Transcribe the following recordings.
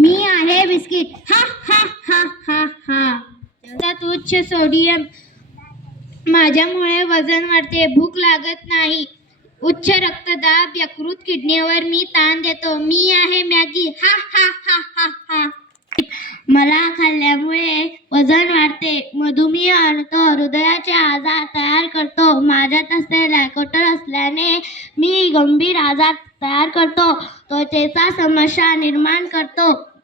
मी आहे बिस्किट. हा हा हा हा हा. त्यात उच्च सोडियम. माझ्यामुळे वजन वाढते, भूक लागत नाही. उच्च रक्तदाब, यकृत, किडनीवर मी ताण देतो. मी आहे मॅगी. हा हा हा हा हा. मला खाल्ल्यामुळे वजन वाढते, मधुमेह आणतो, हृदयाचे आजार तयार करतो. माझ्यात असलेला कोटर असल्याने मी गंभीर आजार तयार करतो, त्वचेचा समस्या निर्माण करतो.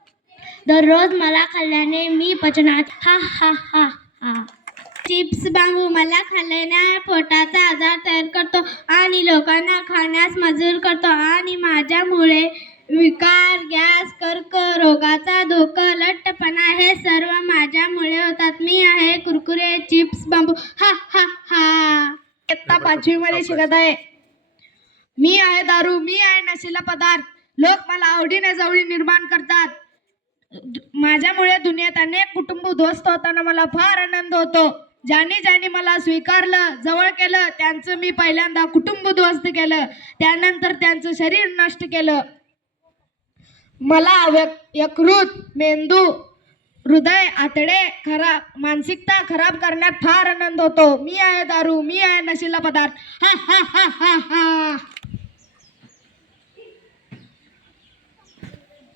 दररोज मला खाल्ल्याने मी पचनात हा हा हा हा. चिप्स बांबू मला खाल्ल्याने पोटाचा आजार तयार करतो आणि लोकांना खाण्यास मजबूर करतो आणि माझ्यामुळे विकार, गॅस, कर्करोगाचा धोका, लठ्ठपणा हे सर्व माझ्यामुळे होतात. मी आहे कुरकुरे, चिप्स बांबू. हा हा हा. इयत्ता 5वी मध्ये शिकत आहे. मी आहे दारू, मी आहे नशीला पदार्थ. लोक मला आवडीने जवळी निर्माण करतात. माझ्यामुळे दुनियेत अनेक कुटुंब उद्ध्वस्त होताना मला फार आनंद होतो. ज्यांनी मला स्वीकारलं, जवळ केलं, त्यांचं मी पहिल्यांदा कुटुंब उद्ध्वस्त केलं, त्यानंतर त्यांचं शरीर नष्ट केलं. मला यकृत, मेंदू, हृदय, आतडे खराब, मानसिकता खराब करण्यात फार आनंद होतो. मी आहे दारू, मी आहे नशीला पदार्थ. हा हा हा हा हा.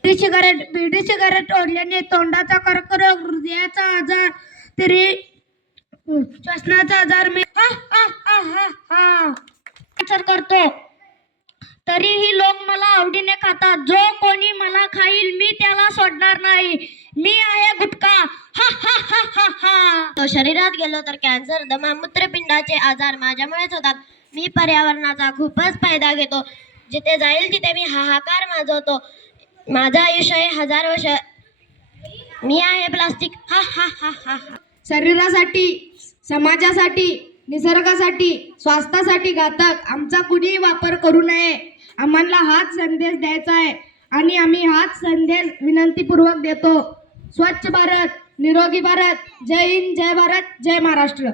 बिडी सिगारेट ओढल्याने तोंडाचा कर्करोग, हृदयाचा आजार, तरी श्वसनाचा आजार करतो. तरीही लोक मला आवडीने खातात. जो कोणी मला खाईल मी त्याला सोडणार नाही. मी आहे गुटखा. हा हा हा हा हा. तो शरीरात गेलो तर कॅन्सर, दमा, मूत्रपिंडाचे आजार माझ्यामुळेच होतात. मी पर्यावरणाचा खूपच फायदा घेतो. जिथे जाईल तिथे मी हाहाकार माजवतो. माझं आयुष्य आहे 1000 वर्ष. मी आहे प्लास्टिक. हा हा हा हा हा. शरीरासाठी, समाजासाठी, निसर्गासाठी, स्वास्थ्यासाठी घातक. आमचा कुणीही वापर करू नये. आम्हाला हाच संदेश द्यायचा आहे आणि आम्ही हाच संदेश विनंतीपूर्वक देतो. स्वच्छ भारत, निरोगी भारत. जय हिंद, जय भारत, जय महाराष्ट्र.